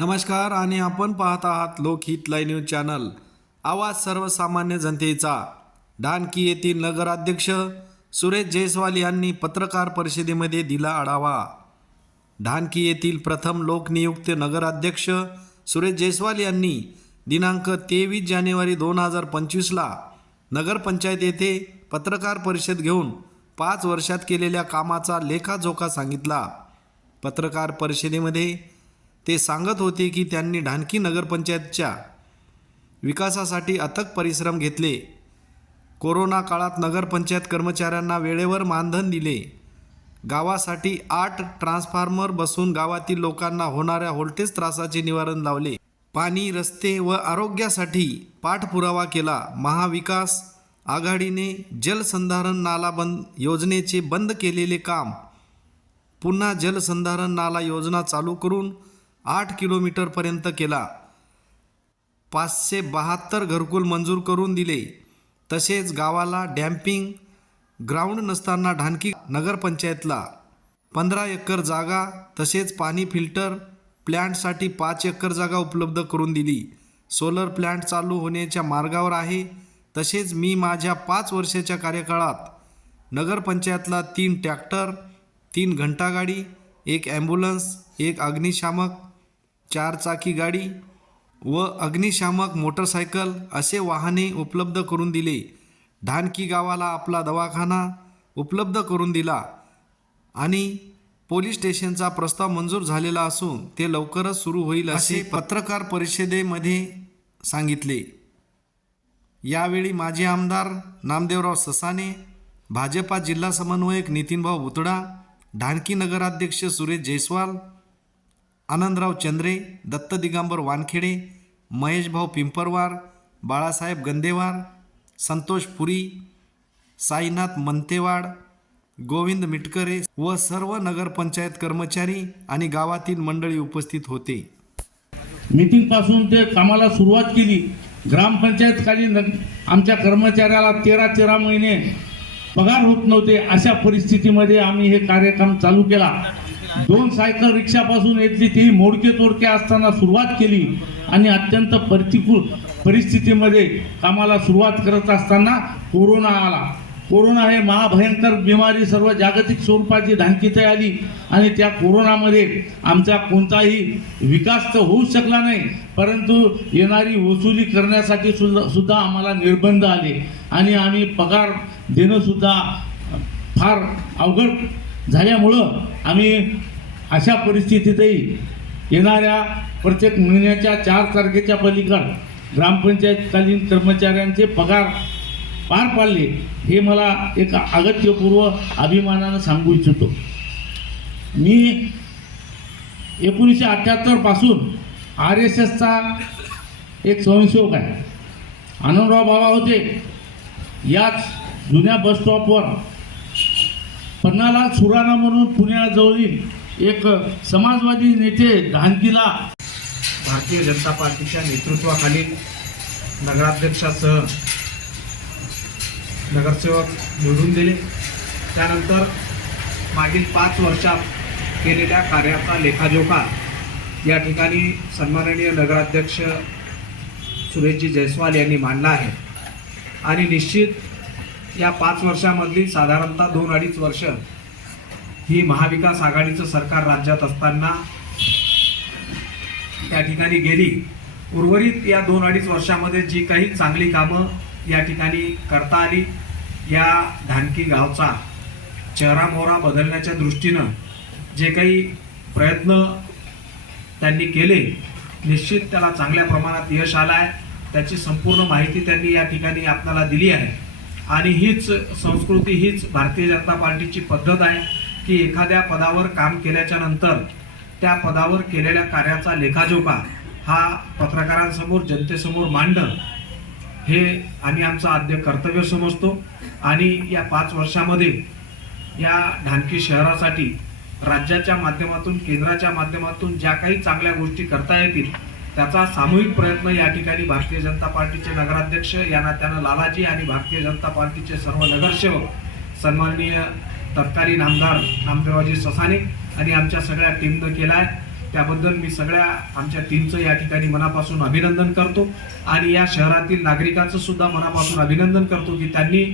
नमस्कार आणि आपण पाहत आहात लोकहित लाईव्ह न्यूज चॅनल. आवाज सर्वसामान्य जनतेचा. डानकी येथील नगराध्यक्ष सुरेश जयस्वाल यांनी पत्रकार परिषदेमध्ये दिला आढावा. ढानकी येथील प्रथम लोकनियुक्त नगराध्यक्ष सुरेश जयस्वाल यांनी दिनांक तेवीस जानेवारी दोन हजार पंचवीसला नगरपंचायत येथे पत्रकार परिषद घेऊन पाच वर्षात केलेल्या कामाचा लेखाजोखा सांगितला. पत्रकार परिषदेमध्ये ते सांगत होते की त्यांनी ढानकी नगरपंचायतच्या विकासासाठी अथक परिश्रम घेतले. कोरोना काळात नगरपंचायत कर्मचाऱ्यांना वेळेवर मानधन दिले. गावासाठी आठ ट्रान्सफॉर्मर बसून गावातील लोकांना होणाऱ्या व्होल्टेज त्रासाचे निवारण लावले. पाणी रस्ते व आरोग्यासाठी पाठपुरावा केला. महाविकास आघाडीने जलसंधारण नाला बंद योजनेचे बंद केलेले काम. पुन्हा जलसंधारण नाला योजना चालू करून आठ किलोमीटरपर्यंत केला. पाचशे बहात्तर घरकुल मंजूर करून दिले. तसेच गावाला डॅम्पिंग ग्राउंड नसताना ढानकी नगरपंचायतला पंधरा एकर जागा तसेच पाणी फिल्टर प्लॅन्टसाठी पाच एकर जागा उपलब्ध करून दिली. सोलर प्लॅन्ट चालू होण्याच्या मार्गावर आहे. तसेच मी माझ्या पाच वर्षाच्या कार्यकाळात नगरपंचायतला तीन ट्रॅक्टर तीन घंटागाडी एक ॲम्ब्युलन्स एक अग्निशामक चारचाकी गाडी व अग्निशामक मोटरसायकल असे वाहने उपलब्ध करून दिले. ढानकी गावाला आपला दवाखाना उपलब्ध करून दिला आणि पोलीस स्टेशनचा प्रस्ताव मंजूर झालेला असून ते लवकरच सुरू होईल असे पत्रकार परिषदेमध्ये सांगितले. यावेळी माजी आमदार नामदेवराव ससाने भाजपा जिल्हा समन्वयक नितीनभाऊ बुतडा ढानकी नगराध्यक्ष सुरेश जयस्वाल आनंदराव चंद्रे दत्त दिगंबर वानखेडे महेशभाऊ पिंपरवार बाळासाहेब गंदेवार संतोष पुरी साईनाथ मंतेवाड गोविंद मिटकरे व सर्व नगरपंचायत कर्मचारी आणि गावातील मंडळी उपस्थित होते. मीटिंगपासून ते कामाला सुरुवात केली. ग्रामपंचायतकालीन आमच्या कर्मचाऱ्याला तेरा तेरा महिने पगार होत नव्हते. अशा परिस्थितीमध्ये आम्ही हे कार्यक्रम चालू केला. दोन सायकल रिक्षापासून येतली ती मोडके तोडके असताना सुरुवात केली आणि अत्यंत प्रतिकूल परिस्थितीमध्ये कामाला सुरुवात करत असताना कोरोना आला. कोरोना हे महाभयंकर बिमारी सर्व जागतिक स्वरूपाची ढांकीत आली आणि त्या कोरोनामध्ये आमचा कोणताही विकास तर होऊ शकला नाही परंतु येणारी वसुली करण्यासाठी सुद्धा सुद्धा आम्हाला निर्बंध आले आणि आम्ही पगार देणंसुद्धा फार अवघड झाल्यामुळं आम्ही अशा परिस्थितीतही येणाऱ्या प्रत्येक महिन्याच्या चार तारखेच्या पलीकड ग्रामपंचायतकालीन कर्मचाऱ्यांचे पगार पार पाडले हे मला एक अगत्यपूर्व अभिमानानं सांगू इच्छितो. मी एकोणीसशे अठ्ठ्याहत्तरपासून आर एस एसचा एक स्वयंसेवक आहे. आनंदराव बाबा होते. याच जुन्या बसस्टॉपवर पन्नालाल सुराणा म्हणून पुण्याजवळील एक समाजवादी नेते धानकीला. भारतीय जनता पार्टीच्या नेतृत्वाखालील नगराध्यक्षासह नगरसेवक निवडून दिले. त्यानंतर मागील पाच वर्षात केलेल्या कार्याचा लेखाजोखा या ठिकाणी सन्माननीय नगराध्यक्ष सुरेशजी जयस्वाल यांनी मांडला आहे. आणि निश्चित या पाच वर्षामधली साधारणतः दोन अडीच वर्ष ही महाविकास आघाडीचं सरकार राज्यात असताना त्या ठिकाणी गेली. उर्वरित या दोन अडीच वर्षामध्ये जी काही चांगली कामं या ठिकाणी करता आली या धानकी गावचा चेहरा मोहरा बदलण्याच्या दृष्टीनं जे काही प्रयत्न त्यांनी केले निश्चित त्याला चांगल्या प्रमाणात यश आलं आहे त्याची संपूर्ण माहिती त्यांनी या ठिकाणी आपल्याला दिली आहे. आणि हीच संस्कृती हीच भारतीय जनता पार्टीची पद्धत आहे की एखाद्या पदावर काम केल्याच्यानंतर त्या पदावर केलेल्या कार्याचा लेखाजोखा हा पत्रकारांसमोर जनतेसमोर मांडणं हे आम्ही आमचं आद्य कर्तव्य समजतो. आणि या पाच वर्षामध्ये या ढानकी शहरासाठी राज्याच्या माध्यमातून केंद्राच्या माध्यमातून ज्या काही चांगल्या गोष्टी करता येतील त्याचा सामूहिक प्रयत्न या ठिकाणी भारतीय जनता पार्टीचे नगराध्यक्ष या नात्यानं लालाजी आणि भारतीय जनता पार्टीचे सर्व नगरसेवक सन्माननीय तत्कालीन आमदार नामदेवाजी ससाने आणि आमच्या सगळ्या टीमनं केला आहे त्याबद्दल मी सगळ्या आमच्या टीमचं या ठिकाणी मनापासून अभिनंदन करतो आणि या शहरातील नागरिकांचं सुद्धा मनापासून अभिनंदन करतो की त्यांनी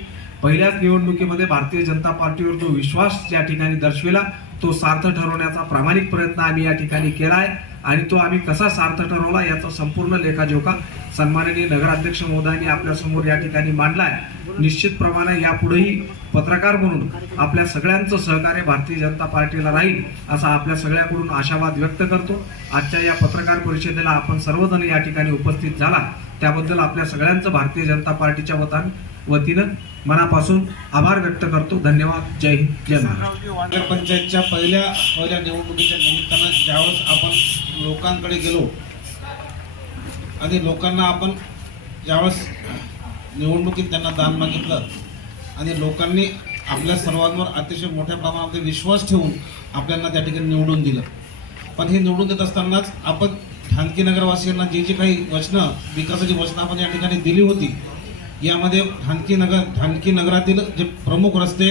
पहिल्याच निवडणुकीमध्ये भारतीय जनता पार्टीवर जो विश्वास या ठिकाणी दर्शविला तो सार्थ ठरवण्याचा प्रामाणिक प्रयत्न आम्ही या ठिकाणी केला आहे आणि तो आम्ही कसा सार्थ ठरवला याचा संपूर्ण लेखाजोखा सन्माननीय नगराध्यक्ष महोदयांनी आपल्यासमोर या ठिकाणी मांडला आहे निश्चितप्रमाणे यापुढेही पत्रकार म्हणून आपल्या सगळ्यांचं सहकार्य भारतीय जनता पार्टीला राहील असा आपल्या सगळ्याकडून आशावाद व्यक्त करतो. आजच्या या पत्रकार परिषदेला आपण सर्वजण या ठिकाणी उपस्थित झाला. त्याबद्दल आपल्या सगळ्यांचं भारतीय जनता पार्टीच्या वतान वतीनं मनापासून आभार व्यक्त करतो. धन्यवाद. जय हिंद. जय महाराष्ट्र. नगरपंचायतच्या पहिल्या पहिल्या निवडणुकीच्या निमित्तानं ज्यावेळेस आपण लोकांकडे गेलो आणि लोकांना आपण ज्यावेळेस निवडणुकीत त्यांना दान मागितलं आणि लोकांनी आपल्या सर्वांवर अतिशय मोठ्या प्रमाणामध्ये विश्वास ठेवून आपल्याला त्या ठिकाणी निवडून दिलं. पण हे निवडून देत असतानाच आपण ठाणकी नगरवासियांना जी जी काही वचनं विकासाची वचनं आपण या ठिकाणी दिली होती यामध्ये ठाणकी नगर ठाणकी नगरातील जे प्रमुख रस्ते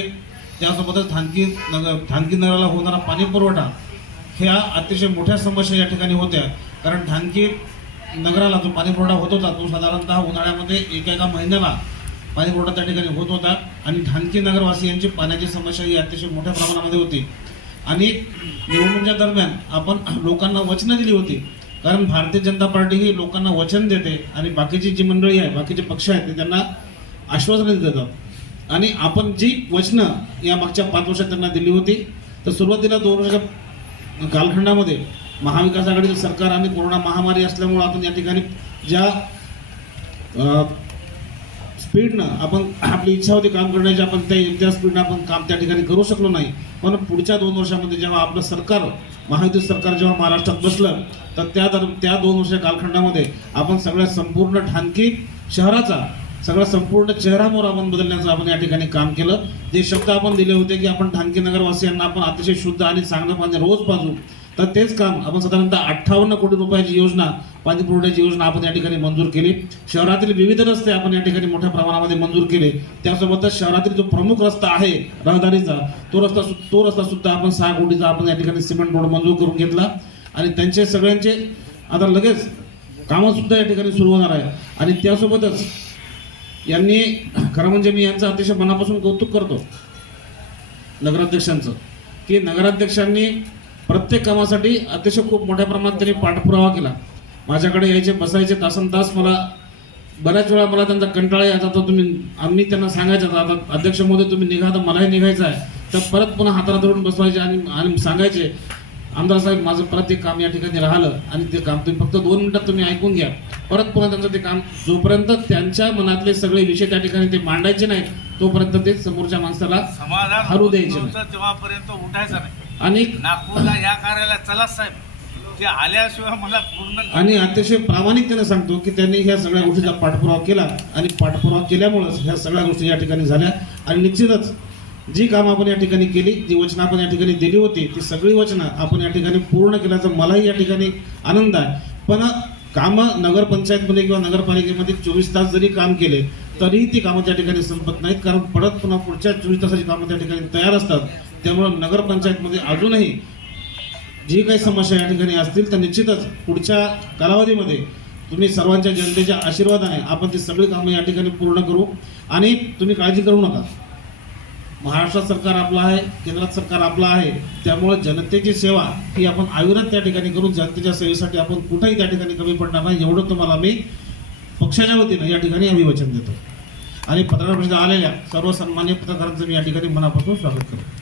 त्यासोबतच ठाणकी नगर ठाणकी नगराला होणारा पाणी पुरवठा ह्या अतिशय मोठ्या समस्या या ठिकाणी होत्या. कारण ठाणकी नगराला जो पाणी पुरवठा होत होता तो साधारणतः उन्हाळ्यामध्ये एका एका महिन्याला पाणीपुरवठा त्या ठिकाणी होत होता. आणि ठाणकी नगरवासियांची पाण्याची समस्या ही अतिशय मोठ्या प्रमाणामध्ये होती. आणि निवडणुकीच्या दरम्यान आपण लोकांना वचनं दिली होती. कारण भारतीय जनता पार्टी ही लोकांना वचन देते आणि बाकीची जी मंडळी आहे बाकीचे पक्ष आहेत ते त्यांना आश्वासनं देतात. आणि आपण जी वचनं या मागच्या पाच वर्षात त्यांना दिली होती तर सुरुवातीला दोन वर्षाच्या कालखंडामध्ये महाविकास आघाडीचं सरकार आणि कोरोना महामारी असल्यामुळं आपण या ठिकाणी ज्या स्पीडनं आपण आपली इच्छा होती काम करण्याची आपण त्या त्या स्पीडनं आपण काम त्या ठिकाणी करू शकलो नाही. पण पुढच्या दोन वर्षामध्ये जेव्हा आपलं सरकार महायुती सरकार जेव्हा महाराष्ट्रात बसलं तर त्या दर त्या दोन वर्ष कालखंडामध्ये आपण सगळ्या संपूर्ण ठाणकी शहराचा सगळा संपूर्ण चेहरामोर आपण बदलण्याचं आपण या ठिकाणी काम केलं. जे शब्द आपण दिले होते की आपण ठाणकी नगरवासियांना आपण अतिशय शुद्ध आणि चांगलं पाणी रोज पाजू तर तेच काम. आपण साधारणतः अठ्ठावन्न कोटी रुपयाची योजना पाणी पुरवठ्याची योजना आपण या ठिकाणी मंजूर केली. शहरातील विविध रस्ते आपण या ठिकाणी मोठ्या प्रमाणामध्ये मंजूर केले. त्यासोबतच शहरातील जो प्रमुख रस्ता आहे रहदारीचा तो रस्ता सु- तो रस्ता सुद्धा आपण सहा कोटीचा आपण या ठिकाणी सिमेंट रोड मंजूर करून घेतला. आणि त्यांचे सगळ्यांचे आता लगेच कामंसुद्धा या ठिकाणी सुरू होणार आहे. आणि त्यासोबतच यांनी खरं म्हणजे मी यांचं अतिशय मनापासून कौतुक करतो नगराध्यक्षांचं की नगराध्यक्षांनी प्रत्येक कामासाठी अतिशय खूप मोठ्या प्रमाणात त्यांनी पाठपुरावा केला. माझ्याकडे यायचे बसायचे तासन तास मला बऱ्याच वेळा मला त्यांचा कंटाळा यायचा. तर तुम्ही आम्ही त्यांना सांगायचं आता अध्यक्ष महोदय तुम्ही निघा तर मलाही निघायचं आहे. तर परत पुन्हा हाताला धरून बसवायचे आणि आणि सांगायचे आमदार साहेब माझं परत ते काम या ठिकाणी राहिलं आणि ते काम तुम्ही फक्त दोन मिनिटात तुम्ही ऐकून घ्या. परत पुन्हा त्यांचं ते काम जोपर्यंत त्यांच्या मनातले सगळे विषय त्या ठिकाणी ते मांडायचे नाहीत तोपर्यंत ते समोरच्या माणसाला हरू द्यायचे तेव्हापर्यंत उठायचं नाही. आणि नागपूरला या कार्यालयात चला साहेब. ते आल्याशिवाय मला पूर्ण आणि अतिशय प्रामाणिकतेने सांगतो की त्यांनी ह्या सगळ्या गोष्टीचा पाठपुरावा केला आणि पाठपुरावा केल्यामुळेच ह्या सगळ्या गोष्टी या ठिकाणी झाल्या. आणि निश्चितच जी कामं आपण या ठिकाणी केली जी वचनं आपण या ठिकाणी दिली होती ती सगळी वचनं आपण या ठिकाणी पूर्ण केल्याचा मलाही या ठिकाणी आनंद आहे. पण कामं नगरपंचायतमध्ये किंवा नगरपालिकेमध्ये चोवीस तास जरी काम केले तरीही ती कामं त्या ठिकाणी संपत नाहीत. कारण परत पुन्हा पुढच्या चोवीस तासाची कामं त्या ठिकाणी तयार असतात. त्यामुळं नगरपंचायतमध्ये अजूनही जी काही समस्या या ठिकाणी असतील तर निश्चितच पुढच्या कालावधीमध्ये तुम्ही सर्वांच्या जनतेच्या आशीर्वादाने आपण ती सगळी कामं या ठिकाणी पूर्ण करू. आणि तुम्ही काळजी करू नका. महाराष्ट्रात सरकार आपलं आहे केंद्रात सरकार आपलं आहे त्यामुळे जनतेची सेवा ही आपण आयुर्वेद त्या ठिकाणी करून जनतेच्या सेवेसाठी आपण कुठेही त्या ठिकाणी कमी पडणार नाही एवढं तुम्हाला मी पक्षाच्या वतीनं या ठिकाणी अभिवचन देतो. आणि पत्रकार परिषद आलेल्या सर्व सन्मान्य पत्रकारांचं मी या ठिकाणी मनापासून स्वागत करतो.